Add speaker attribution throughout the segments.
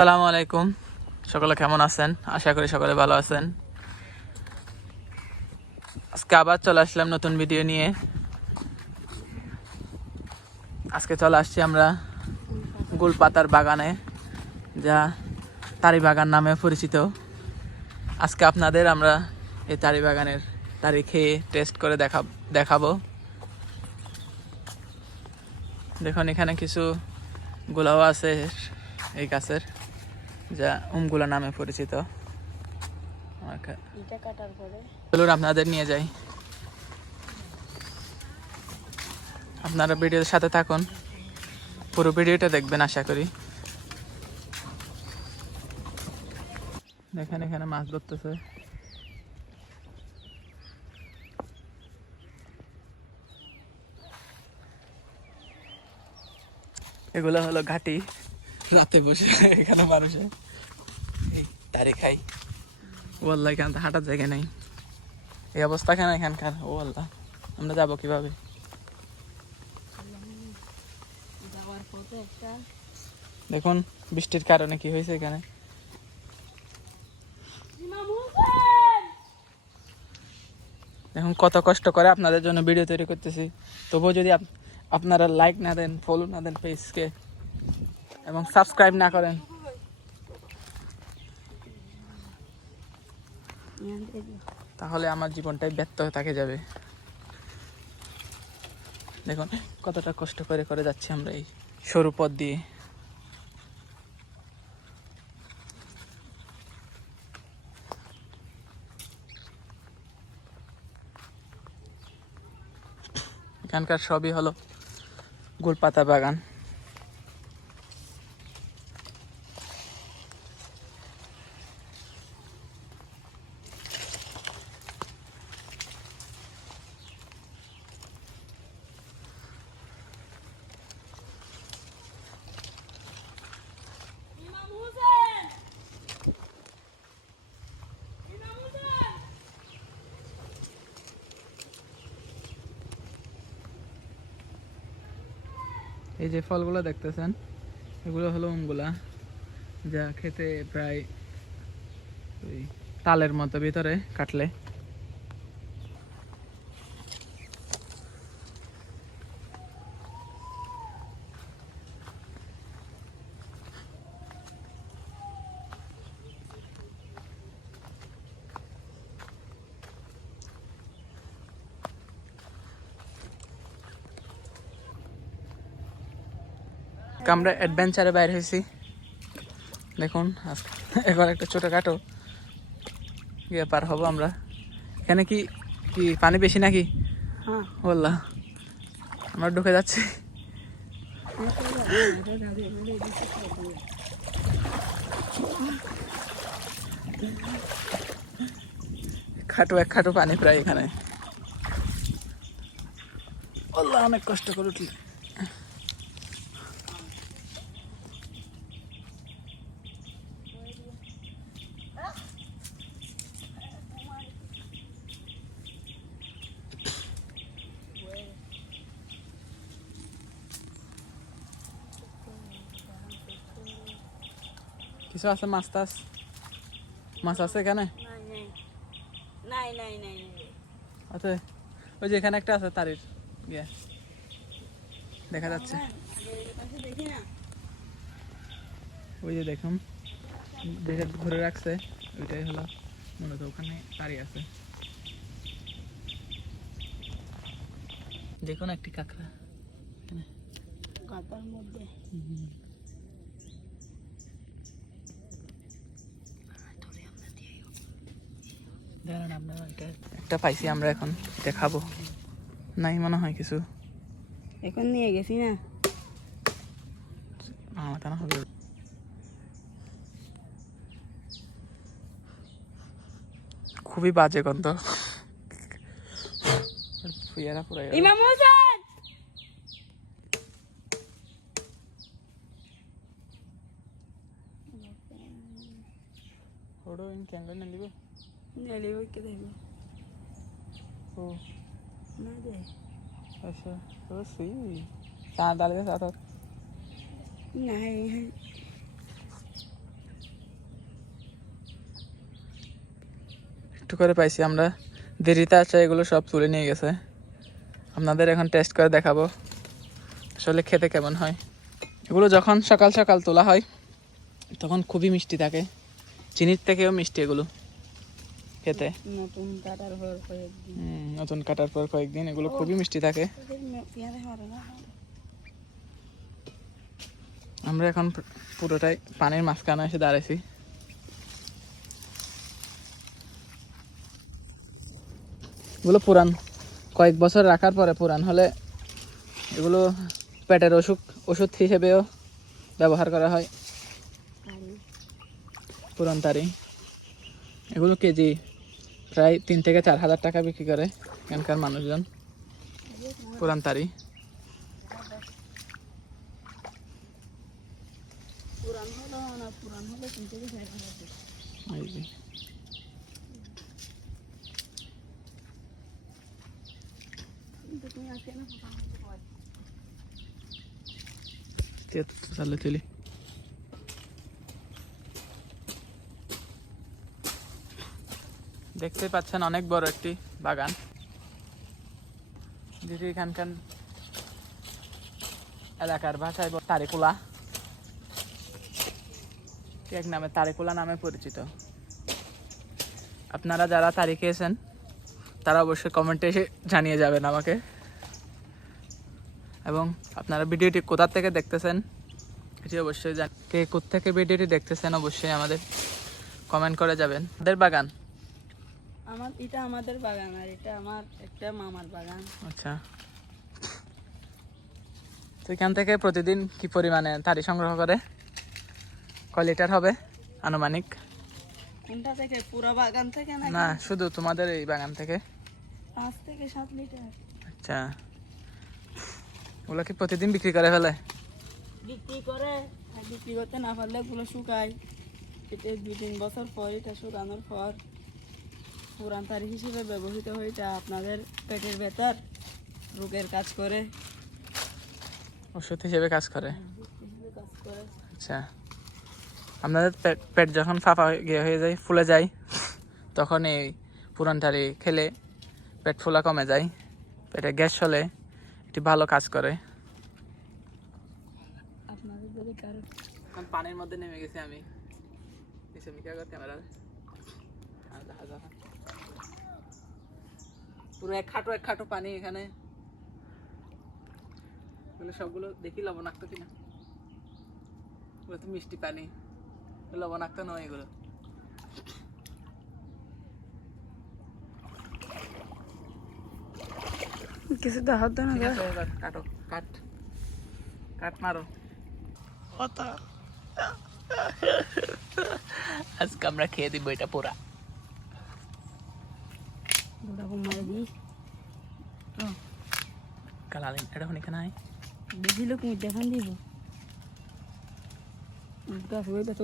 Speaker 1: আসসালামু আলাইকুম। সকলে কেমন আছেন? আশা করি সকলে ভালো আছেন। আজকে আবার চলে আসলাম নতুন ভিডিও নিয়ে। আজকে চলে আসছি আমরা গুলপাতার বাগানে, যা তারি বাগান নামে পরিচিত। আজকে আপনাদের আমরা এই তারি বাগানের তারি খেয়ে টেস্ট করে দেখা দেখাবো। দেখুন, এখানে কিছু গোলাও আছে এই গাছের। যা উমগুলা নামে পরিচিত। চলুন আপনাদের নিয়ে যাই। আপনারা ভিডিওর সাথে থাকুন। পুরো ভিডিওটা দেখবেন আশা করি। দেখেন এখানে মাছ ধরতেছে। এগুলো হলো ঘাটি। রাতে বসে। এখানে মানুষে। এই তারি খাই। ও আল্লাহ এখান থেকে হাঁটার জায়গা নাই। এই অবস্থা কেন এখানকার? ও আল্লাহ আমরা যাব কীভাবে? দেখুন বৃষ্টির কারণে কি হয়েছে এখানে। দেখুন কত কষ্ট করে আপনাদের জন্য ভিডিও তৈরি করতেছি। তবুও যদি আপনারা লাইক না দেন ফলো না দেন পেজকে এবং সাবস্ক্রাইব না করেন। তাহলে আমার জীবনটাই ব্যর্থ হয়ে থাকে যাবে। দেখুন, কতটা কষ্ট করে করে যাচ্ছি আমরা এই সরু পথ দিয়ে। এখানকার সবই হলো গোলপাতা বাগান। এই যে ফলগুলো দেখতেছেন, এগুলো হলো উমগুলা যা খেতে প্রায় ওই তালের মতো ভিতরে কাটলে। আমরা অ্যাডভেঞ্চারে বাইরে হয়েছি। দেখুন এখন একটা ছোটোখাটো ইয়ে পার হব আমরা। এখানে কি কি পানি বেশি নাকি?
Speaker 2: হ্যাঁ।
Speaker 1: বললা আমরা ঢুকে যাচ্ছি। খাটো এক খাটো পানি প্রায় এখানে। অনেক কষ্ট করে উঠলি। কিছু আছে মাছ টাছ মাছ আছে এখানে
Speaker 2: নাই নাই
Speaker 1: আছে ওই যে এখানে একটা আছে তারির ইয়ে দেখা যাচ্ছে ওই যে দেখুন যেটা ধরে রাখছে ওইটাই হলো মূলত ওখানে তারি আছে দেখুন একটি কাঁকড়া
Speaker 2: কাতার মধ্যে
Speaker 1: দেখেন আপনারা এটা একটা পাইছি আমরা এখন এটা খাব। নাই মনে হয় কিছু।
Speaker 2: এখন নিয়ে গেছি না।
Speaker 1: আমার না হবে খুবই বাজে গন্ধ। ফুয়ারা পুরাই গেল।
Speaker 2: ইমাম হোসেন!
Speaker 1: ওড়ো ইন ক্যাঙ্গা না Nele o que deve. O.
Speaker 2: Oh.
Speaker 1: একটু করে পাইছি আমরা। দেরিতে আসা এগুলো সব তুলে নিয়ে গেছে। আপনাদের এখন টেস্ট করে দেখাবো। আসলে খেতে কেমন হয়। এগুলো যখন সকাল সকাল তোলা হয় তখন খুবই মিষ্টি থাকে। চিনির থেকেও মিষ্টি এগুলো। খেতে?
Speaker 2: নতুন কাটার পর কয়েকদিন।
Speaker 1: নতুন কাটার পর কয়েকদিন এগুলো খুবই মিষ্টি থাকে। আমরা এখন পুরোটাই পানির মাঝখানে এসে দাঁড়াইছি। এগুলো পুরান কয়েক বছর রাখার পরে পুরান হলে এগুলো পেটের অসুখ ওষুধ হিসেবেও ব্যবহার করা হয়। পুরান তারি এগুলো কেজি প্রায় তিন থেকে চার হাজার টাকা বিক্রি করে এখানকার মানুষজন। পুরান তারি
Speaker 2: হলো না পুরান হলে তিন থেকে চার হাজার টাকা।
Speaker 1: এই যে।
Speaker 2: কিন্তু তুমি আজকে না
Speaker 1: দিয়ে তাহলে তুলি দেখতে পাচ্ছেন অনেক বড় একটি বাগান। যেটি এখানকার এলাকার ভাষায় তারেকুলা। এক নামে তারেকুলা নামে পরিচিত। আপনারা যারা তারি খেয়েছেন, তারা অবশ্যই কমেন্টে এসে জানিয়ে যাবেন আমাকে। এবং আপনারা ভিডিওটি কোথা থেকে দেখতেছেন, এটি অবশ্যই জান কে থেকে ভিডিওটি দেখতেছেন অবশ্যই আমাদের কমেন্ট করে যাবেন। আমাদের বাগান।
Speaker 2: আমার এটা আমাদের বাগান আর এটা আমার একটা মামার বাগান।
Speaker 1: আচ্ছা। তো এখান থেকে প্রতিদিন কি পরিমাণে তারি সংগ্রহ করে? কয় লিটার হবে আনুমানিক?
Speaker 2: কোনটা থেকে? পুরো বাগান থেকে না
Speaker 1: না শুধু তোমাদের এই বাগান থেকে।
Speaker 2: পাঁচ থেকে সাত লিটার।
Speaker 1: আচ্ছা। ওগুলো কি প্রতিদিন বিক্রি করে ফেলে?
Speaker 2: বিক্রি করে বিক্রি করতে না পারলে এগুলো শুকায়। এটা দুই তিন বছর পর এটা শুকানোর পর। পুরান তারিখ হিসেবে ব্যবহৃত হয় এটা আপনাদের পেটের ভেতর রোগের কাজ করে।
Speaker 1: ওষুধ হিসেবে কাজ করে? আচ্ছা। আপনাদের পেট পেট যখন ফাঁপা হয়ে গিয়ে হয়ে যায় ফুলে যায় তখন এই পুরানটারি খেলে পেট ফোলা কমে যায় পেটে গ্যাস হলে এটি ভালো কাজ করে।
Speaker 2: আপনাদের যদি কারও
Speaker 1: এখন পানির মধ্যে নেমে গেছি আমি। ক্যামেরার। পুরো এক খাটো এক খাটো পানি এখানে। এগুলো সবগুলো দেখি লবণাক্ত কিনা। এগুলো তো মিষ্টি পানি। লবণাক্ত নয় এগুলো।
Speaker 2: কিছু দেখার না
Speaker 1: এবার কাটো কাট। কাট মারো। আজকে আমরা খেয়ে দিব এটা পুরা
Speaker 2: বুড়া মারা দিই
Speaker 1: কালালিন এটা হনি কেন
Speaker 2: বেশি লোক মুখ দেখান দিব গাছ হয়ে বেত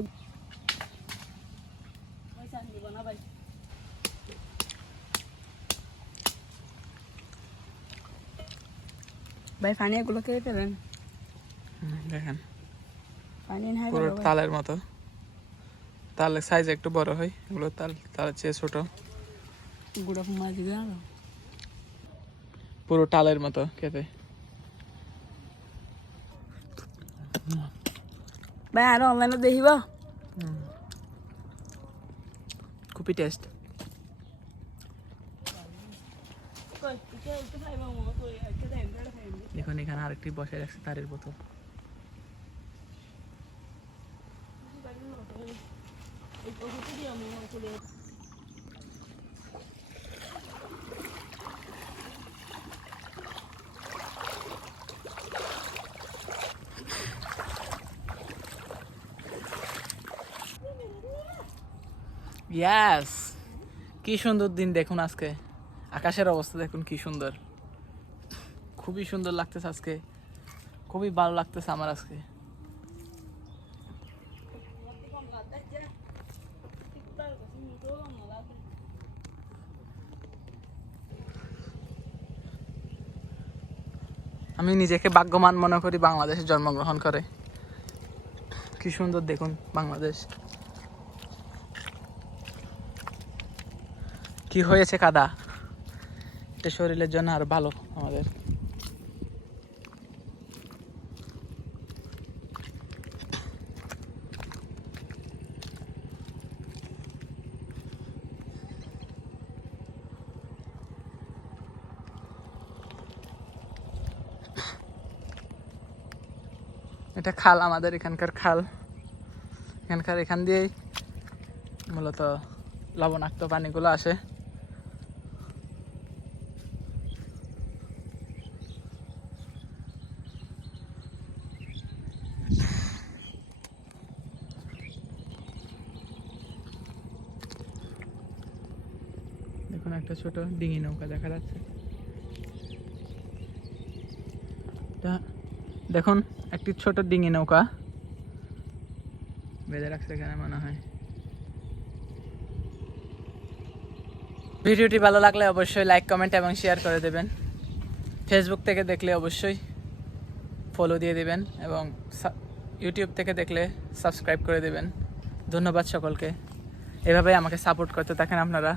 Speaker 2: ভাই পানি এগুলো খেয়ে ফেলেন
Speaker 1: দেখেন।
Speaker 2: পানি না
Speaker 1: পুরো তালের মতো। তালের সাইজ একটু বড় হয়। এগুলো তাল তালের চেয়ে ছোট।
Speaker 2: গুড়া মাছ আরও
Speaker 1: পুরো টালের মতো খেতে।
Speaker 2: ভাই আরও অনলাইনে দেখিব।
Speaker 1: খুবই টেস্ট দেখুন এখানে আরেকটি বসে রাখছে তারের বোতল। ইয়াস কি সুন্দর দিন দেখুন আজকে। আকাশের অবস্থা দেখুন কি সুন্দর। খুবই সুন্দর লাগতেছে আজকে। খুবই ভালো লাগতেছে আমার আজকে। আমি নিজেকে ভাগ্যবান মনে করি বাংলাদেশে জন্মগ্রহণ করে। কি সুন্দর দেখুন বাংলাদেশ। কি হয়েছে কাদা? এটা শরীরের জন্য আর ভালো আমাদের। এটা খাল, আমাদের এখানকার খাল। এখানকার এখান দিয়েই মূলত লবণাক্ত পানিগুলো আসে দেখুন একটা ছোট ডিঙি নৌকা দেখা যাচ্ছে। দেখুন, একটি ছোট ডিঙি নৌকা। বেঁধে রাখছে এখানে মনে হয়। ভিডিওটি ভালো লাগলে অবশ্যই লাইক, কমেন্ট এবং শেয়ার করে দেবেন। ফেসবুক থেকে দেখলে অবশ্যই ফলো দিয়ে দেবেন এবং ইউটিউব থেকে দেখলে সাবস্ক্রাইব করে দেবেন। ধন্যবাদ সকলকে। এভাবেই আমাকে সাপোর্ট করতে থাকেন আপনারা।